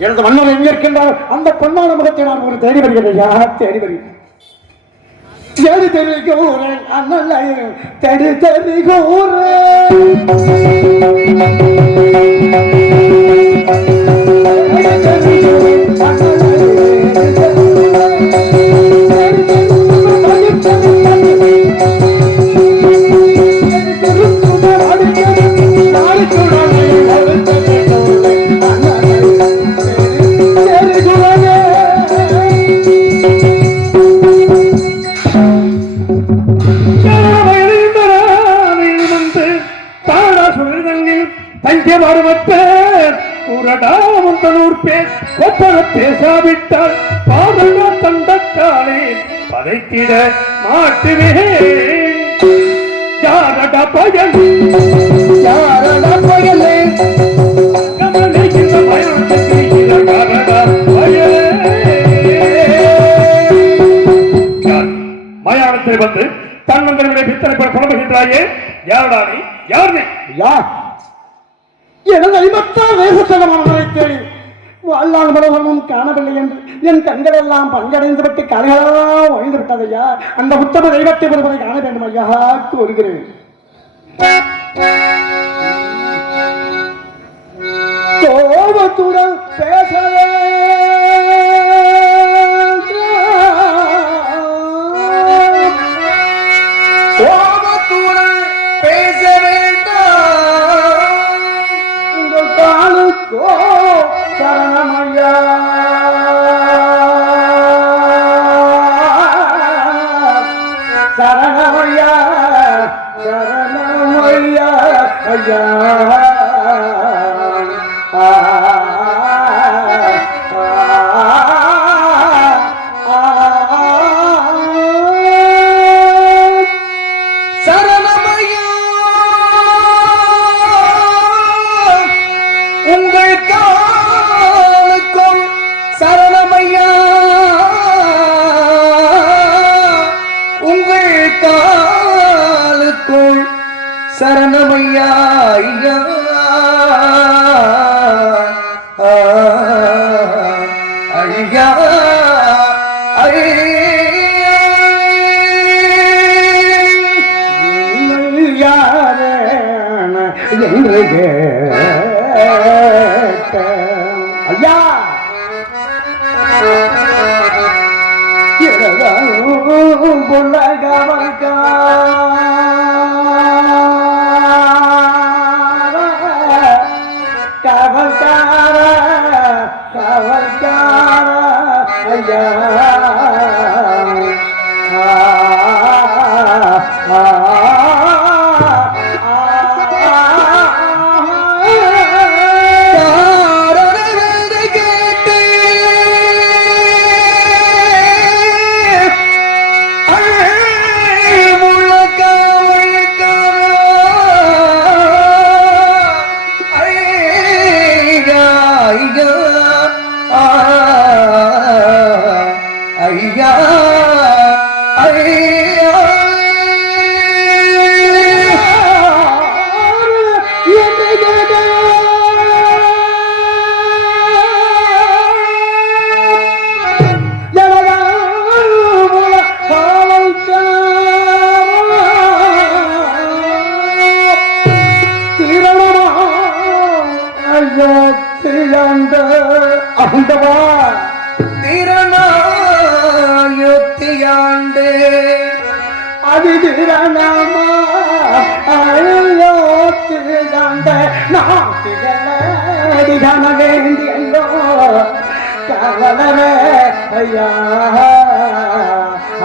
எனது மன்னர் எங்கே இருக்கின்றார்? அந்த பொன்னான முகத்தை நான் ஒரு தேடி வருகிறேன் யார் தேடி வருகிறேன் தேடி தேடி கூறேன் அண்ணல்ல தேடி தேடி பேசாவிட்டால் பாதக தண்டக்காலே பதைத்திட மாட்டுவேன். யாரட பயன் யாரட பயனே கமலிக்கின்ற பயணத்துக்கு இலகாரடா மயானத்தில் வந்து தன்னந்தரவிலே பித்தனை போல புலம்புகின்றாயே? யாரடா நீ? யார் நீ? யார்? எனது ஐம்பத்தா வேகத்தனமானவரை தேடி வாழ்நாள் முழுவதும் காணவில்லை என்று என் கண்கள் எல்லாம் பங்கடைந்து விட்டு கலைகளெல்லாம் ஒழிந்து விட்டதையா அந்த உத்தம தெய்வத்தை ஒருவரை காண வேண்டும் ஐயா கூறுகிறேன். கோபத்துடன் பேசவே கோபத்துடன் பேச வேண்டாம். உங்கள் சரணமையா சரணமையா ஐயா. உங்கள் காலுக்குள் சரணமையா ஐயா ஆ, ஐயா ஐயா. அகண்டவா திறனாயுத்தியாண்டே. அதிதிரணமா அழுயோத்தியாண்ட நாத்திகளடிதன வேண்டியோ கவலரே ஐயா. ஆ,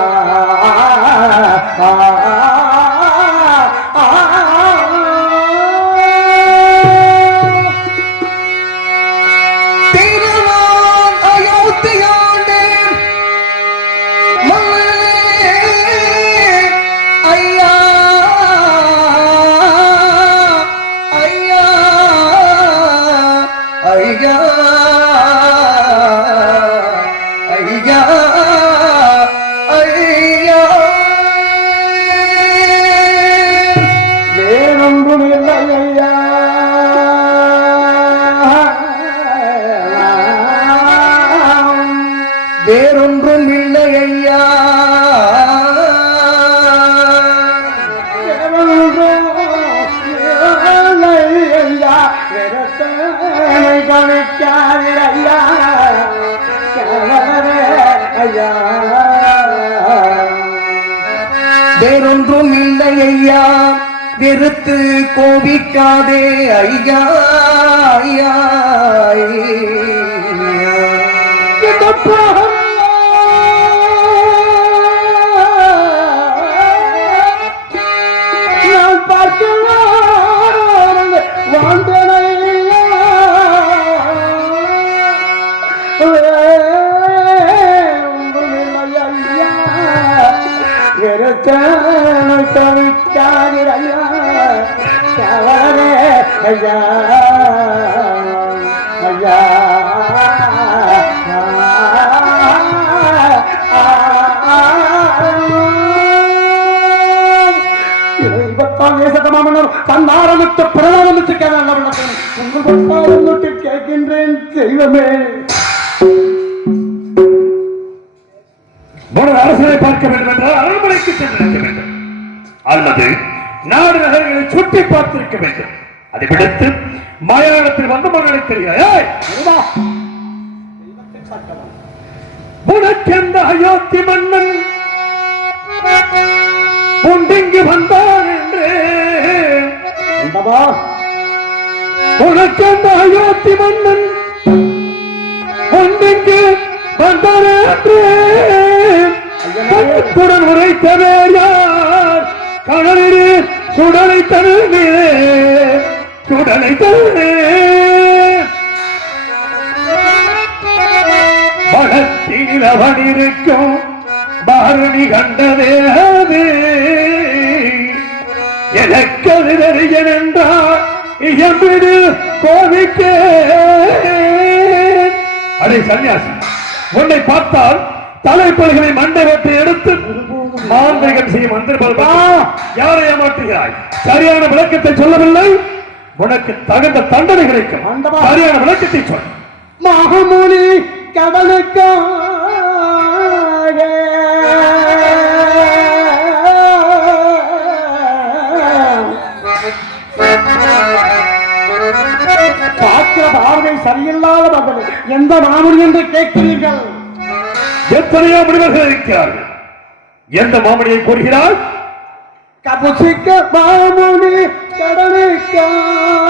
എതിർത്ത് കോപിക്കാതെ അയ്യായി அல்லது நாடு நகரங்களை சுற்றி பார்த்திருக்க வேண்டும். அதை விடுத்து மயானத்தில் வந்த மகளை உனக்கெந்த அயோத்தி மன்னன் உண்டிங்கு வந்தான் என்று? உனக்கெந்த அயோத்தி மன்னன் உண்டிங்கு வந்தான் என்று? உரைத்தவே தருவே சுடலை தருவே வனத்தில் அவன் இருக்கும் பாரணி கண்டதே அது. எனக்கு அறிஞன் என்றார் இயம்பிடு கோவிக்கே. அடே சன்னியாசி உன்னை பார்த்தால் தலைப்பொழிகளை மண்டை வெட்டி எடுத்து மாந்திரிகம் செய்யும் மந்திரபல் யாரை ஏமாற்றுகிறாய்? சரியான விளக்கத்தை சொல்லவில்லை. உனக்கு தகுந்த தண்டனை கிடைக்கும். சரியான விளக்கத்தை சொல். மகமுனி கடலுக்காக பார்க்கிற பார்வை சரியில்லாதவர்கள் எந்த மாமுனி என்று கேட்கிறீர்கள்? எத்தனையோ முனிவர்கள் இருக்கிறார்கள். எந்த மாமணியை கூறுகிறார் கபுசிக்க மாமணி கடலுக்காக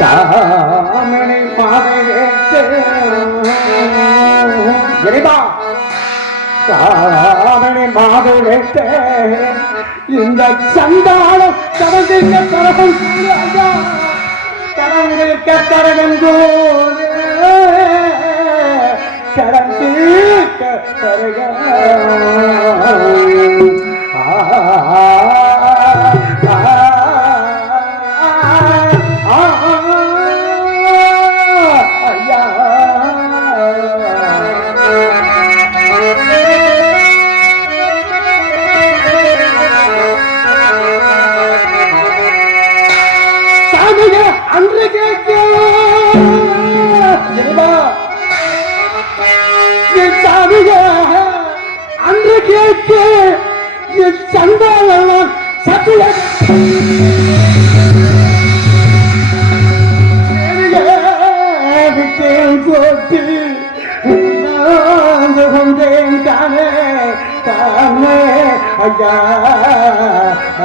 தாமனை மாதேற்று இறைவா தாமணி மாதேற்று இந்த சண்டாளம் கடந்திருக்க தரகம் ஐயா கடந்திருக்க தரகங்கோ கடந்திருக்க என் சத்திய விட்டேன் போட்டு தானே தானே ஐயா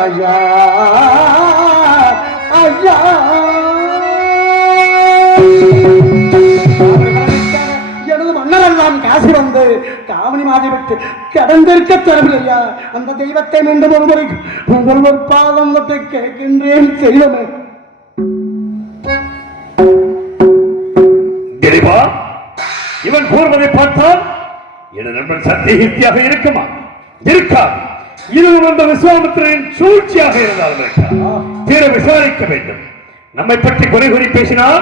ஐயா ஐயா. நான் காசி வந்து காவணி மாறிவிட்டு கடந்திருக்க தரவில்லையா? அந்த தெய்வத்தை மீண்டும் ஒரு முறை உங்கள் ஒரு பாதம் கேட்கின்றேன் செய்தமே இவன் கூறுவதை பார்த்தால் என் நண்பன் சத்தியகிருத்தியாக இருக்குமா? இருக்கா? இது வந்த விஸ்வாமித்திரன் சூழ்ச்சியாக இருந்தால் தீர விசாரிக்க வேண்டும். நம்மை பற்றி குறை கூறி பேசினால்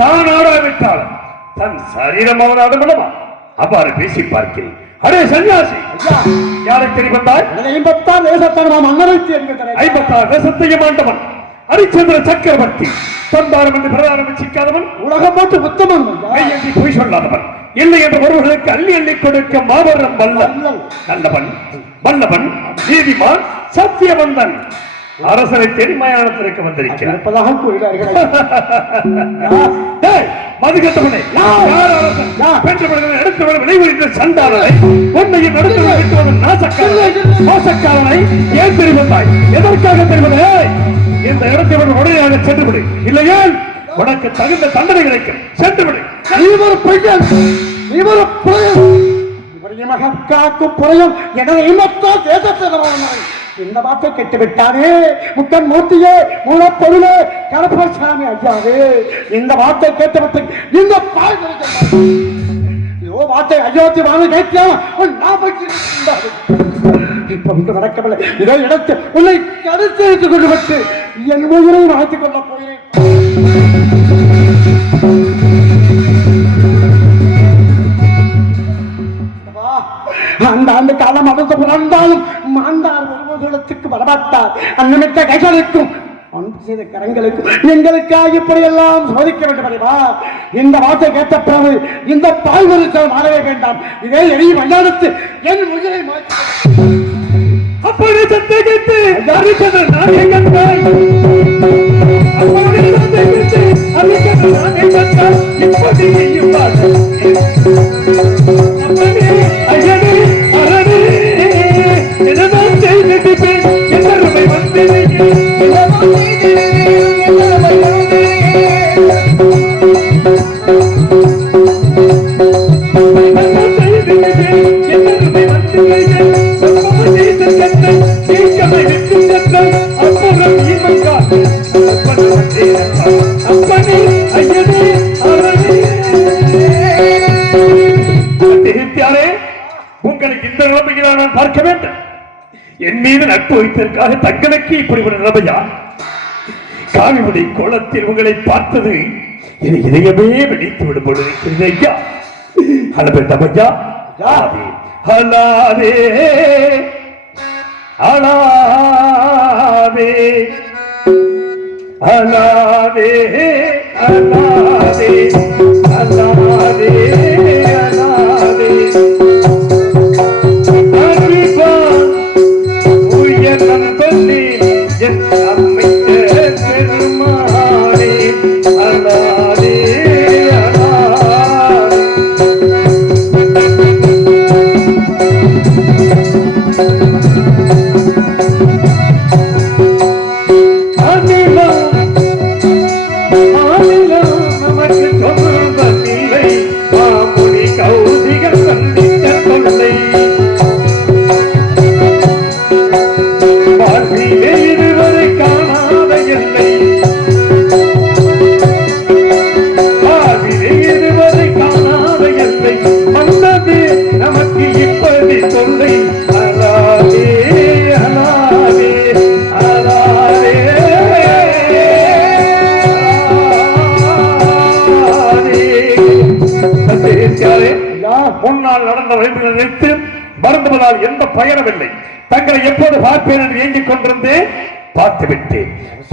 தான் ஆடாவிட்டாலும் தன் சரீரம் அவன் ஆடமிடமா அவ்வாறு பேசி பார்க்கிறேன் அடே சன்னியாசி யாரை தெரிவந்தாய் ஐம்பத்தாம் தேசத்தனமாம் அன்னரைத்து என்கிற ஐம்பத்தாறு தேசத்தையும் ஆண்டவன் ஹரிச்சந்திர சக்கரவர்த்தி தந்தாரம் என்று பிரதானம் சிக்காதவன் உலகம் போட்டு உத்தமன். மெய்யன்றி பொய் சொல்லாதவன் இல்லை என்ற ஒருவர்களுக்கு அள்ளி அள்ளி கொடுக்க மாபெரும் வல்லன். நல்லவன் வல்லவன் நீதிமான் சத்தியவந்தன் அரசனை தேடி மயானத்திற்கு வந்திருக்கிறார். இருப்பதாக கூறினார்கள் டேய், மதுகெட்டவனே, எடுத்தவன் உயர்ந்த சண்டாளனை, உன்னையும் எடுத்தவன் விட்டுவன் நாசக்காரனை, மோசக்காரனை ஏன் தெரிவந்தாய்? எதற்காக தெரிவது? இந்த இடத்தை விட்டு உடனடியாக சென்று விடு. இல்லையேல் உனக்கு தகுந்த தண்டனை கிடைக்கும். சென்று விடு. இவர் பொய்யன். இவர் மகன் காக்கும் புறையும் எனது இனத்தோ தேசத்தினமான இந்த வார்த்தை கெட்டு விட்டாரே முத்தன் மூர்த்தியே மூலப்பொருளே கருப்பசாமி ஐயாவே. இந்த வார்த்தை கேட்டுவிட்டு இந்த பாய் ஐயோ வார்த்தை அயோத்தி வாங்க கேட்டியா இப்ப ஒன்று நடக்கவில்லை. இதை எடுத்து உன்னை கருத்து எடுத்துக் கொண்டு விட்டு என் உயிரை வாழ்த்துக் கொள்ள போகிறேன். அந்த ஆண்டு காலம் அறுந்து பிறந்தாலும் மாந்தார்கள் ஒருவர்களுக்கு வரமாட்டார். அன்னமிட்ட கைகளுக்கும் அன்பு செய்த கரங்களுக்கும் எங்களுக்காக இப்படி எல்லாம் சோதிக்க வேண்டும் அறிவா? இந்த வார்த்தை கேட்ட பிறகு இந்த பாய்வரிச்சல் மாறவே வேண்டாம். இதே எளிய மஞ்சானத்து என் உயிரை மாற்றி அப்படி சத்தை என் மீது நட்பு வைத்ததற்காக தங்களுக்கு இப்படி ஒரு நிலைமையா காவிமுடி கோலத்தில் உங்களை பார்த்தது என் இதயமே வெடித்து விடும் பொழுது இருக்கிறது ஐயா. அலாதே அலாதே அலாதே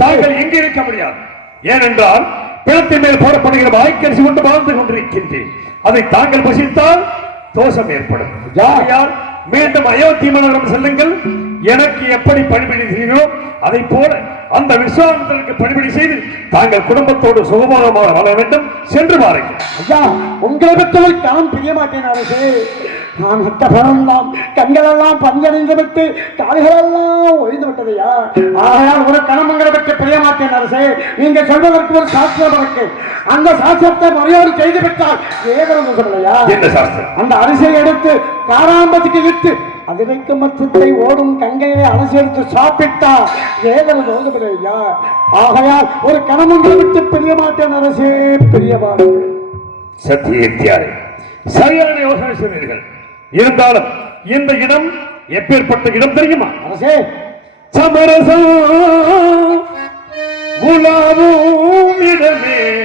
தாங்கள் எங்கே இருக்க முடியாது? ஏனென்றால் பிணத்தின் மேல் போடப்படுகிற வாய்க்கரிசி கொண்டு வாழ்ந்து கொண்டிருக்கின்றேன். அதை தாங்கள் பசித்தால் தோஷம் ஏற்படும். யார் மீண்டும் அயோத்தி மன்னரிடம் செல்லுங்கள். எனக்கு எப்படி பணிபடி செய்கிறோ அதை போல அந்த விஸ்வாமித்திரனுக்கு பணிபடி செய்து தாங்கள் குடும்பத்தோடு சுகமாக வாழ வேண்டும். சென்று பாருங்கள். ஐயா உங்களை பெற்றவள் காணம் பிரிய மாட்டேன் அரசே. நான் விட்ட பலமெல்லாம் கண்களெல்லாம் பஞ்சடைந்து விட்டு கால்களெல்லாம் ஒழிந்து விட்டதையா ஆகையால் ஒரு கணமங்களை பற்றி பிரியமாட்டேன் அரசே நீங்கள் சொல்வதற்கு ஒரு சாஸ்திரம் இருக்கு. அந்த சாஸ்திரத்தை மரியாதை செய்து விட்டால் ஏதோ சொல்லலையா அந்த அரிசியை எடுத்து காராம்பத்துக்கு விட்டு அதிரைக்கு மச்சத்தை ஓடும் கங்கையை அரசு எடுத்து சாப்பிட்டா வேதனை தோன்றவில்லையா ஆகையால் ஒரு கணமுன்று விட்டு பிரிய அரசே பிரியவார்கள் சத்தியத்தியாரி சரியான யோசனை சொன்னீர்கள். இருந்தாலும் இந்த இடம் எப்பேற்பட்ட இடம் தெரியுமா? அரசே. சமரசம் இடமே.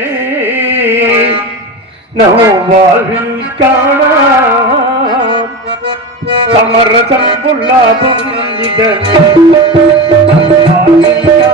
நம் வாழ்வில் காணாம். சமரசம் உலாவும் இடமே.